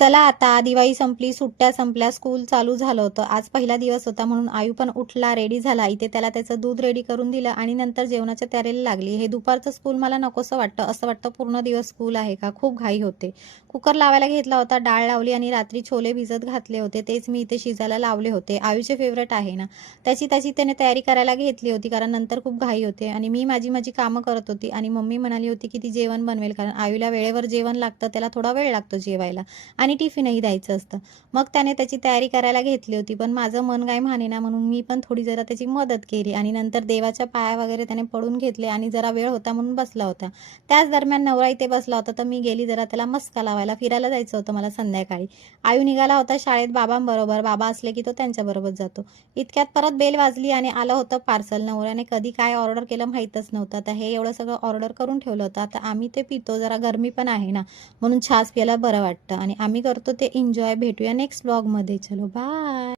चला आता दिवाळी संपली, सुट्ट्या संपल्या, स्कूल चालू झालं होतं. आज पहिला दिवस होता म्हणून आयू पण उठला, रेडी झाला. इथे त्याला त्याचं दूध रेडी करून दिलं आणि नंतर जेवणाच्या तयारीला लागली. हे दुपारचं स्कूल मला नकोसं वाटतं. असं वाटतं पूर्ण दिवस स्कूल आहे का? खूप घाई होते. कुकर लावायला घेतला होता, डाळ लावली आणि रात्री छोले भिजत घातले होते. तेच मी इथे शिजायला लावले होते. आयूचे फेवरेट आहे ना. त्याची त्याने तयारी करायला घेतली होती कारण नंतर खूप घाई होते आणि मी माझी कामं करत होती आणि मम्मी म्हणाली होती की ती जेवण बनवेल कारण आयूला वेळेवर जेवण लागतं, त्याला थोडा वेळ लागतो जेवायला. आणि टिफिनही द्यायचं असतं. मग त्याने त्याची तयारी करायला घेतली होती. पण माझं मन काय मानेना म्हणून मी पण थोडी जरा त्याची मदत केली आणि नंतर देवाच्या पाया वगैरे त्याने पडून घेतले आणि जरा वेळ होता म्हणून बसला होता. त्याच दरम्यान नवरा इथे बसला होता तर मी गेली जरा त्याला मस्का लावायला. फिरायला जायचं होतं मला संध्याकाळी. आयू निघाला होता शाळेत बाबांबरोबर. बाबा असले की तो त्यांच्याबरोबर जातो. इतक्यात परत बेल वाजली आणि आलं होतं पार्सल. नवऱ्याने कधी काय ऑर्डर केलं माहीतच नव्हतं. आता हे एवढं सगळं ऑर्डर करून ठेवलं होतं. आता आम्ही ते पितो. जरा गरमी पण आहे ना म्हणून छास प्यायला बरं वाटतं आणि आम्ही करतो ते एन्जॉय. भेटूया नेक्स्ट ब्लॉगमध्ये. चलो बाय.